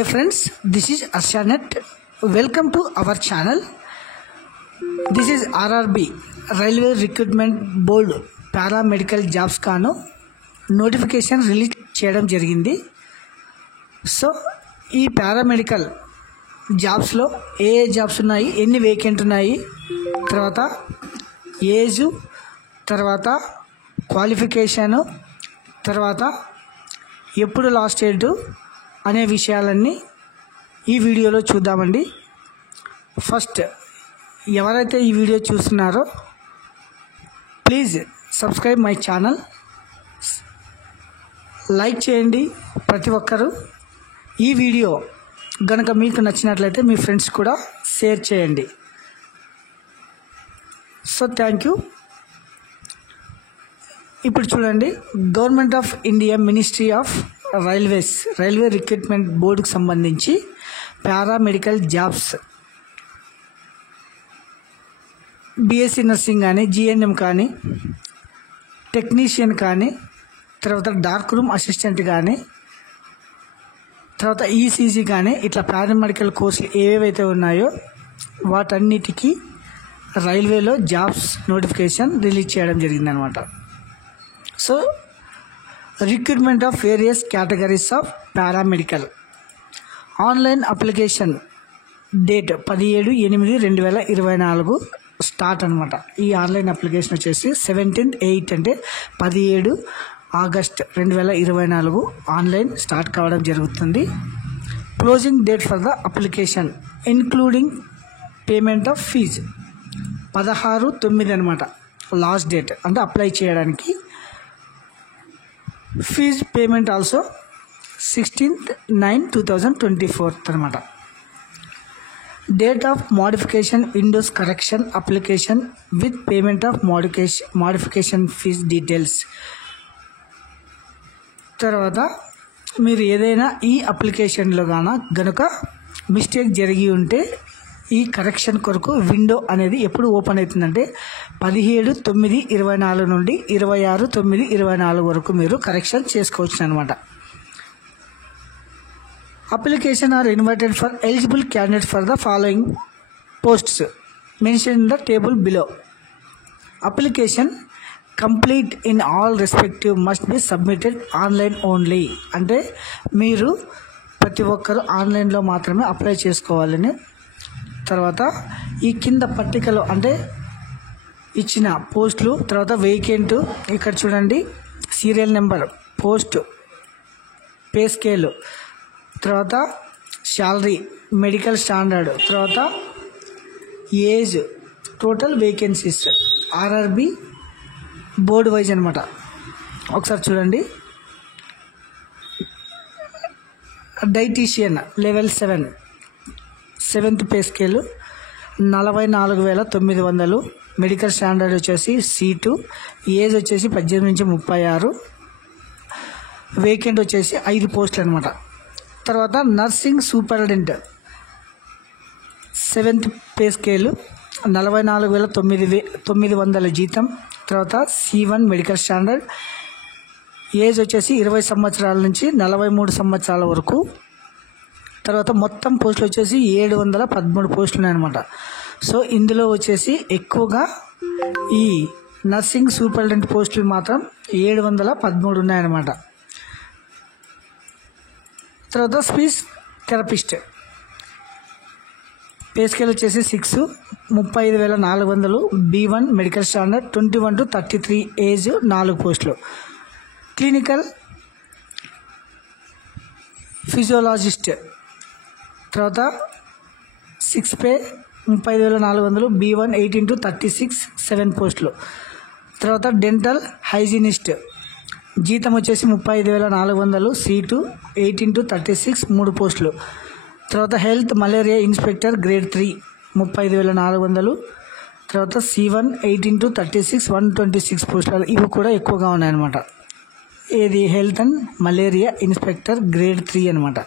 Hi friends, this is Arshanet. Welcome to our channel. This is RRB Railway Recruitment Board Paramedical Jobs కాను notification release చేయడం జరిగింది. So ఈ paramedical జాబ్స్లో ఏ jobs ఉన్నాయి, ఎన్ని vacant ఉన్నాయి, తర్వాత ఏజ్, తర్వాత క్వాలిఫికేషను, తర్వాత ఎప్పుడు లాస్ట్ డేట్ అనే విషయాలన్నీ ఈ వీడియోలో చూద్దామండి. ఫస్ట్ ఎవరైతే ఈ వీడియో చూస్తున్నారో please subscribe my channel, like చేయండి ప్రతి ఒక్కరూ. ఈ వీడియో గనక మీకు నచ్చినట్లయితే మీ ఫ్రెండ్స్ కూడా షేర్ చేయండి. So thank you. ఇప్పుడు చూడండి, government of India ministry of railway recruitment బోర్డుకు సంబంధించి పారామెడికల్ జాబ్స్ బీఎస్సీ నర్సింగ్ కానీ, జిఎన్ఎం కానీ, టెక్నీషియన్ కానీ, తర్వాత డార్క్ రూమ్ అసిస్టెంట్ కానీ, తర్వాత ఈసీజీ కానీ, ఇట్లా పారామెడికల్ కోర్సులు ఏవేవైతే ఉన్నాయో వాటన్నిటికీ రైల్వేలో జాబ్స్ నోటిఫికేషన్ రిలీజ్ చేయడం జరిగిందనమాట. So recruitment of various categories of paramedical online application date 17/8/2024 start అనమాట. ఈ ఆన్లైన్ అప్లికేషన్ వచ్చేసి 17/8 అంటే 17 ఆగస్ట్ 2024 ఆన్లైన్ స్టార్ట్ కావడం జరుగుతుంది. Closing date for the application including payment of fee 16/9 అనమాట లాస్ట్ డేట్, అంటే అప్లై చేయడానికి. ఫీజ్ పేమెంట్ ఆల్సో 16/9/2024 అనమాట. Date of modification windows correction application with payment of modification fee details. తర్వాత మీరు ఏదైనా ఈ అప్లికేషన్లో గనుక మిస్టేక్ జరిగి ఉంటే ఈ కరెక్షన్ కొరకు విండో అనేది ఎప్పుడు ఓపెన్ అవుతుందంటే 17/9/24 నుండి 26/9/24 వరకు మీరు కరెక్షన్ చేసుకోవచ్చు అనమాట. Application are invited for eligible candidate for the following posts mention in the table below. Application complete in all respective must be submitted online only. అంటే మీరు ప్రతి ఒక్కరు ఆన్లైన్లో మాత్రమే అప్లై చేసుకోవాలని. తర్వాత ఈ కింద పట్టికలో అంటే ఇచ్చిన పోస్టులు, తర్వాత వేకెంట్, ఇక్కడ చూడండి serial number, post, pay scale, తర్వాత శాలరీ, మెడికల్ స్టాండర్డ్, తర్వాత age, total vacancies RRB board wise అనమాట. ఒకసారి చూడండి, dietician level 7th pay scale 44,900, medical standard వచ్చేసి C2, ఏజ్ వచ్చేసి 18 నుంచి 36, వేకెంట్ వచ్చేసి 5 పోస్టులు అనమాట. తర్వాత nursing superintendent 7th pay scale 44,900 జీతం, తర్వాత C1 మెడికల్ స్టాండర్డ్, ఏజ్ వచ్చేసి 20 సంవత్సరాల నుంచి 43 సంవత్సరాల వరకు. తర్వాత మొత్తం పోస్టులు వచ్చేసి 713 పోస్టులు ఉన్నాయన్నమాట. సో ఇందులో వచ్చేసి ఎక్కువగా ఈ నర్సింగ్ సూపరింటెండెంట్ పోస్టులు మాత్రం 713 ఉన్నాయన్నమాట. తర్వాత స్పీచ్ థెరపిస్ట్ పే స్కేల్ వచ్చేసి 6, 35,400, B1 medical standard, 21 to 33 age, 4 పోస్టులు. క్లినికల్ ఫిజియోలాజిస్ట్ తర్వాత 6 పే 35,400, B1 18 to 36 7 పోస్టులు. తర్వాత డెంటల్ హైజీనిస్ట్ జీతం వచ్చేసి 35,400, C2 18 to 36 3 పోస్టులు. తర్వాత హెల్త్ మలేరియా ఇన్స్పెక్టర్ గ్రేడ్ 3 35,400, తర్వాత C1 18 to 36 126 పోస్టులు. ఇవి కూడా ఎక్కువగా ఉన్నాయన్నమాట. ఇది health and malaria inspector grade 3 అనమాట.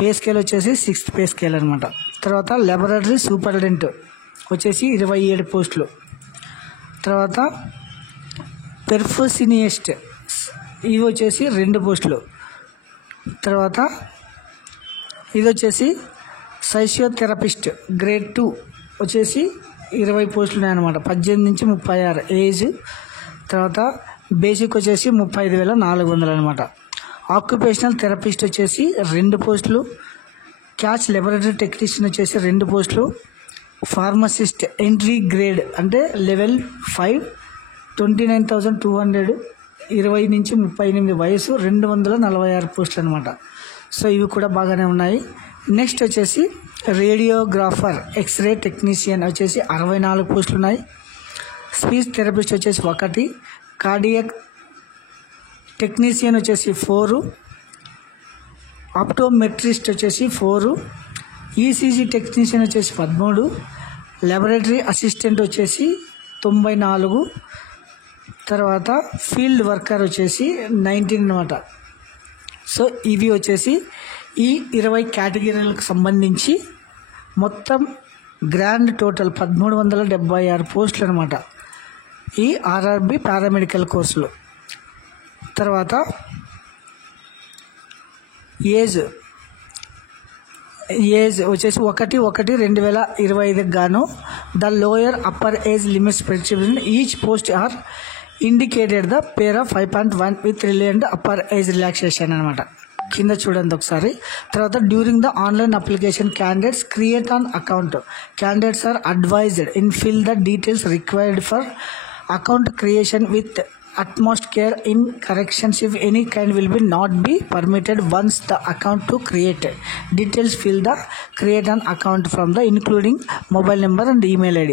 పే స్కేల్ వచ్చేసి 6th పే స్కేల్ అనమాట. తర్వాత లాబొరేటరీ సూపరింటెండెంట్ వచ్చేసి 27 పోస్టులు. తర్వాత పెర్ఫ్యూషనిస్ట్ ఇవి వచ్చేసి 2 పోస్టులు. తర్వాత ఇది వచ్చేసి సైషియోథెరపిస్ట్ గ్రేడ్ 2 వచ్చేసి 20 పోస్టులు ఉన్నాయన్నమాట. 18 నుంచి 36 ఏజ్. తర్వాత బేసిక్ వచ్చేసి 35,400 అనమాట. ఆక్యుపేషనల్ థెరపిస్ట్ వచ్చేసి 2 పోస్టులు. క్యాచ్ లెబొరేటరీ టెక్నీషియన్ వచ్చేసి 2 పోస్టులు. ఫార్మసిస్ట్ ఎంట్రీ గ్రేడ్ అంటే లెవెల్ 5 29,200, 20 నుంచి 38 వయసు, 246 పోస్టులు అనమాట. సో ఇవి కూడా బాగానే ఉన్నాయి. నెక్స్ట్ వచ్చేసి రేడియోగ్రాఫర్ ఎక్స్రే టెక్నీషియన్ వచ్చేసి 64 పోస్టులు ఉన్నాయి. స్పీచ్ థెరపిస్ట్ వచ్చేసి 1, కార్డియాక్ టెక్నీషియన్ వచ్చేసి 4, ఆప్టోమెట్రిస్ట్ వచ్చేసి 4, ఈసీజీ టెక్నీషియన్ వచ్చేసి 13, ల్యాబొరేటరీ అసిస్టెంట్ వచ్చేసి 94, తర్వాత ఫీల్డ్ వర్కర్ వచ్చేసి 19 అనమాట. సో ఇవి వచ్చేసి ఈ 20 కేటగిరీలకు సంబంధించి మొత్తం గ్రాండ్ టోటల్ 1376 పోస్టులు అనమాట ఈ ఆర్ఆర్బి పారామెడికల్ కోర్సులు. తర్వాత ఏజ్ వచ్చేసి 1/1/2025 గాను the lower upper age limit specification each post are indicated the pair of 5.1 with related upper age relaxation అనమాట. కింద చూడండి ఒకసారి. తర్వాత during the online application candidates create an account. Candidates are advised in fill the details required for account creation with utmost care in corrections if any kind will be not be permitted once the account to create. Details fill the create an account from the including mobile number and email id.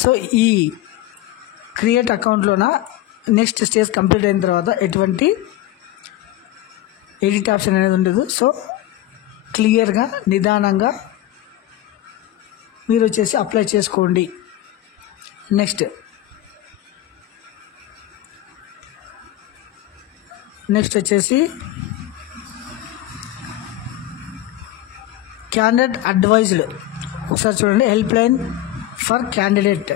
So ఈ create అకౌంట్లోన next stage complete అయిన తర్వాత ఎటువంటి edit option అనేది ఉండదు. So క్లియర్గా నిదానంగా మీరు వచ్చేసి అప్లై చేసుకోండి. నెక్స్ట్ వచ్చేసి క్యాండిడేట్ అడ్వైజ్డ్. ఒకసారి చూడండి. Help line for candidate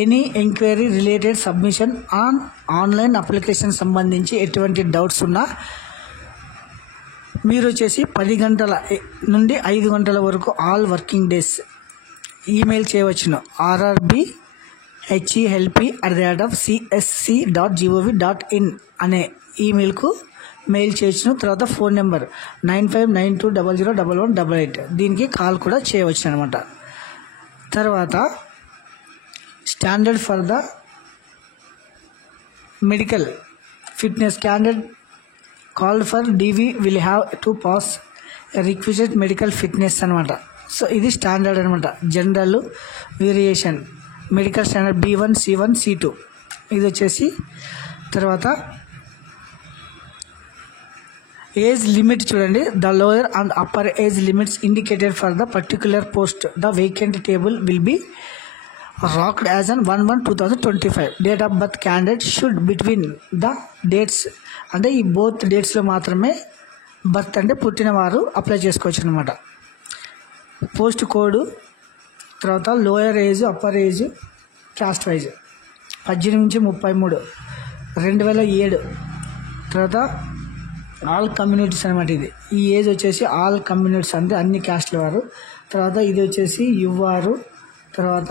any enquiry related submission on online application సంబంధించి ఎటువంటి డౌట్స్ ఉన్నా మీరు వచ్చేసి 10 గంటల నుండి 5 గంటల వరకు ఆల్ వర్కింగ్ డేస్ ఈమెయిల్ చేయవచ్చును. rrbhelp@csc.gov.in అనే ఈమెయిల్కు మెయిల్ చేయొచ్చును. తర్వాత ఫోన్ నెంబర్ 9592001188 దీనికి కాల్ కూడా చేయవచ్చు అనమాట. తర్వాత standard for the medical fitness candidate called for DV will have to pass requisite medical fitness అనమాట. సో ఇది స్టాండర్డ్ అనమాట. General variation medical standard B1 C1 C2 ఇది వచ్చేసి. తర్వాత ఏజ్ లిమిట్ చూడండి. The lower and upper age limits indicated for the particular post the vacant table will be reckoned as on 1/1/2025. Date of birth candidate should between the dates అంటే ఈ both డేట్స్లో మాత్రమే birth అంటే పుట్టినవారు apply చేసుకోవచ్చు అనమాట. Post code, తర్వాత lower age upper age caste wise 18 నుంచి 33 2007. తర్వాత all communities అనమాట. ఇది ఈ ఏజ్ వచ్చేసి ఆల్ కమ్యూనిటీస్ అంటే అన్ని క్యాస్ట్ల వారు. తర్వాత ఇది వచ్చేసి యువారు, తర్వాత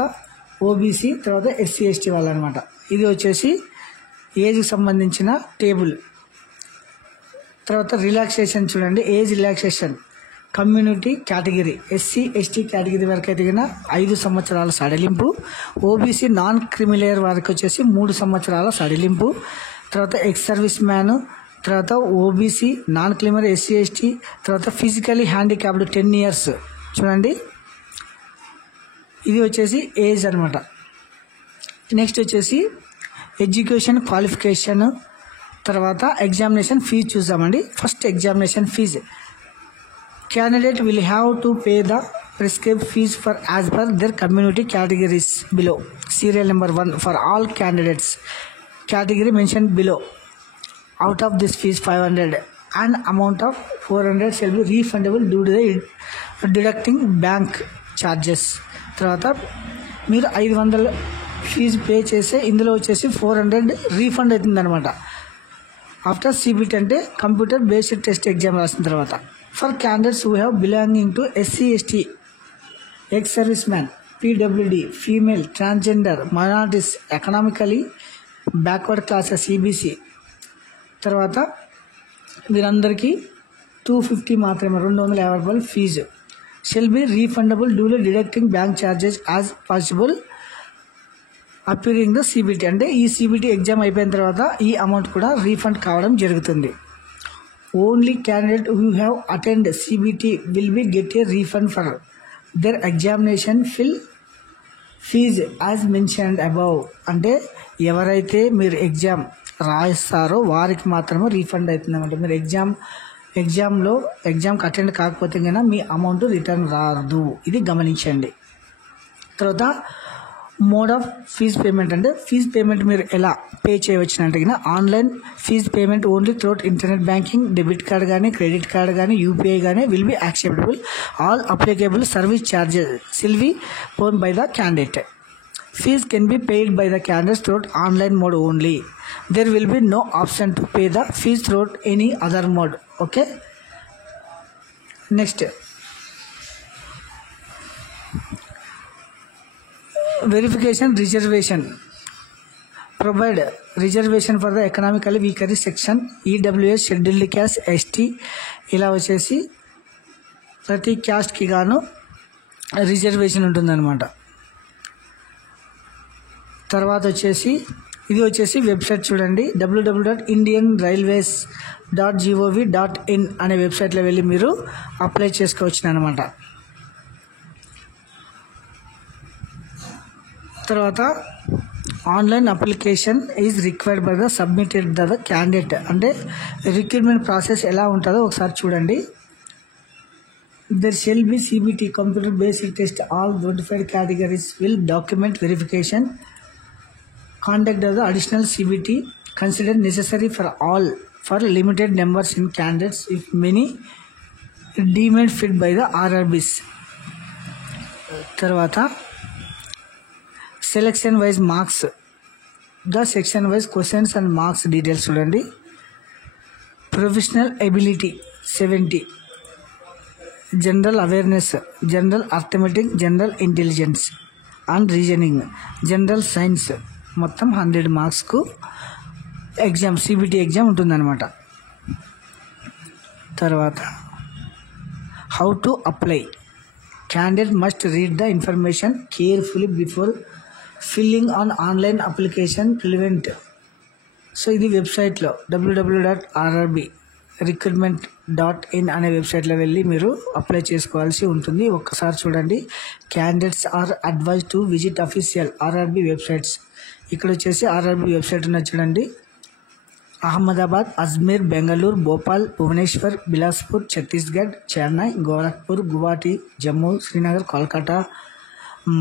ఓబీసీ, తర్వాత SC ST వాళ్ళు అనమాట. ఇది వచ్చేసి ఏజ్కి సంబంధించిన టేబుల్. తర్వాత రిలాక్సేషన్ చూడండి. Age relaxation community category SC ST category వరకు అయితే 5 సంవత్సరాల సడలింపు. ఓబీసీ నాన్ క్రిమిలేయర్ వారికి వచ్చేసి 3 సంవత్సరాల సడలింపు. తర్వాత ఎక్స్ సర్వీస్ మ్యాన్, తర్వాత OBC non creamy layer SC ST, తర్వాత ఫిజికలీ హ్యాండిక్యాప్డ్ 10 years చూడండి. ఇది వచ్చేసి ఏజ్ అనమాట. నెక్స్ట్ వచ్చేసి ఎడ్యుకేషన్ క్వాలిఫికేషన్, తర్వాత ఎగ్జామినేషన్ ఫీజు చూద్దామండి. First examination fee. Candidate will have to pay the prescribed fee for as per their community categories below. Serial number 1 for all candidates category mentioned below. Out of this fees 500 and amount of 400 shall be refundable due to the deducting bank charges. తర్వాత మీరు 500 fee pay చేస్తే ఇందులో వచ్చేసి 400 refund అవుతుంది అనమాట. After CBT అంటే computer based test exam రాసిన తర్వాత. For candidates who have belonging to SC, ST, ex-serviceman, PWD, female, transgender, minorities, economically backward classes, CBC, తర్వాత వీరందరికీ 250 మాత్రమే 250 రూపాయలు fees. Shall be refundable duly deducting bank charges as possible appearing the CBT. అంటే ఈ CBT exam అయిపోయిన తర్వాత ఈ amount కూడా రీఫండ్ కావడం జరుగుతుంది. Only candidate who have attend CBT will be get a refund for their examination fees as mentioned above. అంటే ఎవరైతే మీరు ఎగ్జామ్ రాయిస్తారో వారికి మాత్రమే రీఫండ్ అవుతుందన్నమాట. మీరు ఎగ్జామ్కి అటెండ్ కాకపోతే కనుక మీ అమౌంట్ రిటర్న్ రాదు, ఇది గమనించండి. తర్వాత మోడ్ ఆఫ్ ఫీజ్ పేమెంట్. అంటే ఫీజ్ పేమెంట్ మీరు ఎలా పే చేయవచ్చు అంటే కనుక online fees payment only through internet banking, debit card కానీ క్రెడిట్ కార్డ్ కానీ UPI కానీ will be acceptable. All applicable service charges will be ఓన్ by the candidate. Fees can be paid by the candidates through online mode only. There will be no option to pay the fees through any other mode. Okay. Next, verification reservation. Provide reservation for the economically weaker section, EWS, scheduled caste, ST. ఇలా వచ్చేసి ప్రతి క్యాస్ట్కి గాను reservation ఉంటుందన్నమాట. తర్వాత ఇది వచ్చేసి website చూడండి, www.indianrailways.gov.in అనే వెబ్సైట్లో వెళ్ళి మీరు అప్లై చేసుకోవచ్చు అనమాట. తర్వాత online application is required by the submitted the candidate. అంటే రిక్రూట్మెంట్ ప్రాసెస్ ఎలా ఉంటుందో ఒకసారి చూడండి. There shall be CBT computer basic test. All notified categories will document verification. Conduct of the additional CBT considered necessary for limited numbers in candidates if many deemed fit by the RRBs. తర్వాత selection wise marks, the section wise questions and marks details చూడండి. Professional ability 70, general awareness, general arithmetic, general intelligence and reasoning, general science మొత్తం 100 మార్క్స్కు exam CBT exam ఉంటుందన్నమాట. తర్వాత how to apply. Candidate must read the information carefully before filling on online application relevant. So ఇది వెబ్సైట్లో www.rrbrecruitment.in అనే వెబ్సైట్లో వెళ్ళి మీరు అప్లై చేసుకోవాల్సి ఉంటుంది. ఒక్కసారి చూడండి. Candidates are advise to visit official RRB websites. ఇక్కడ వచ్చేసి RRB వెబ్సైట్ ఉన్నది చూడండి. అహ్మదాబాద్, అజ్మీర్, బెంగళూరు, భోపాల్, భువనేశ్వర్, బిలాస్పూర్, ఛత్తీస్గఢ్, చెన్నై, గోరఖ్పూర్, గువాహటి, జమ్మూ, శ్రీనగర్, కోల్కతా,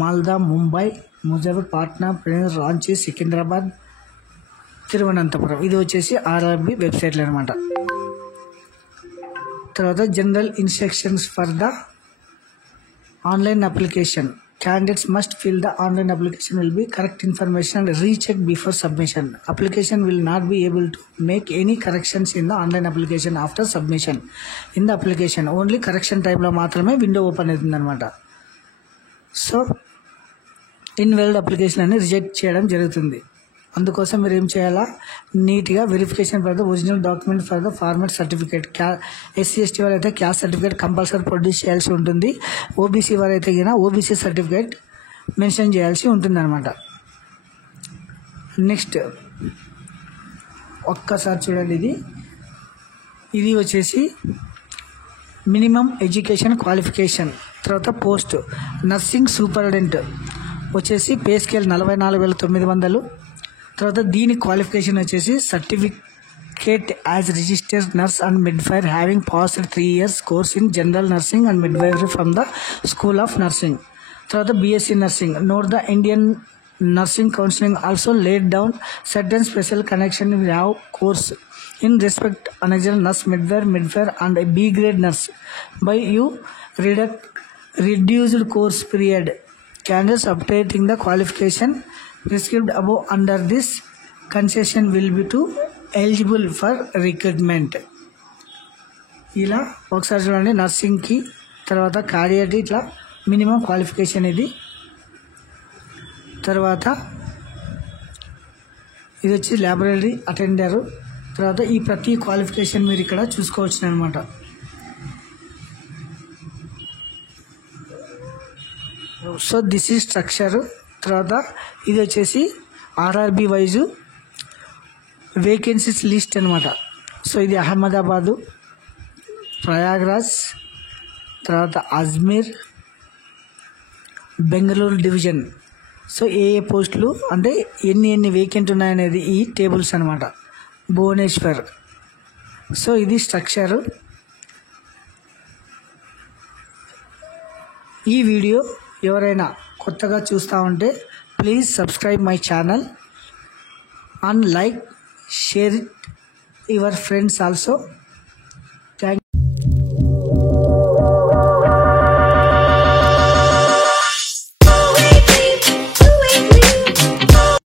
మాల్దా, ముంబై, ముజఫర్, పాట్నా, పుణె, రాంచీ, సికింద్రాబాద్, తిరువనంతపురం. ఇది వచ్చేసి RRB వెబ్సైట్లు అనమాట. తర్వాత general instructions for the online application. Candidates must fill the online application will be correct information and recheck before submission. Application will not be able to make any corrections in the online application after submission. In the application only correction type లో మాత్రమే window open అవుతుంది అనమాట. So invalid application అని reject చేయడం జరుగుతుంది. అందుకోసం మీరు ఏం చేయాలా, నీట్గా verification for the original document for the format certificate. SC ST వారు అయితే క్యాస్ట్ సర్టిఫికేట్ కంపల్సరీ ప్రొడ్యూస్ చేయాల్సి ఉంటుంది. OBC వారు అయితే కింద OBC సర్టిఫికేట్ మెన్షన్ చేయాల్సి ఉంటుంది అనమాట. నెక్స్ట్ ఒక్కసారి చూడండి, ఇది వచ్చేసి మినిమం ఎడ్యుకేషన్ క్వాలిఫికేషన్. తర్వాత పోస్ట్ నర్సింగ్ సూపరింటెండెంట్ వచ్చేసి పే స్కేల్ 44,900. తర్వాత దీని క్వాలిఫికేషన్ వచ్చేసి certificate as registered nurse and midwife having passed 3 years course in general nursing and midwifery from the school of nursing. తర్వాత BSc nursing. Note the Indian nursing counselling also laid down certain special connection will have course in respect అనజల్ nurse midwife and B grade nurse by you reduced course period. Candidates obtaining the qualification prescribed above under this concession will be to eligible for recruitment. ఇలా ఒకసారి చూడండి, నర్సింగ్కి తర్వాత కార్డియాకి ఇట్లా minimum qualification ఇది. తర్వాత ఇది వచ్చి ల్యాబొరేటరీ అటెండరు. తర్వాత ఈ ప్రతి క్వాలిఫికేషన్ మీరు ఇక్కడ చూసుకోవచ్చు అనమాట. So this is structure. తర్వాత ఇది వచ్చేసి ఆర్ఆర్బి వైజు వేకెన్సీస్ లిస్ట్ అనమాట. సో ఇది అహ్మదాబాదు, ప్రయాగ్రాజ్, తర్వాత అజ్మీర్, బెంగళూరు డివిజన్. సో ఏ పోస్టులు అంటే ఎన్ని వేకెంట్ ఉన్నాయనేది ఈ టేబుల్స్ అనమాట. భువనేశ్వర్. సో ఇది స్ట్రక్చరు. ఈ వీడియో ఎవరైనా కొత్తగా చూస్తూ ఉంటే please subscribe my channel and like, share it your friends also.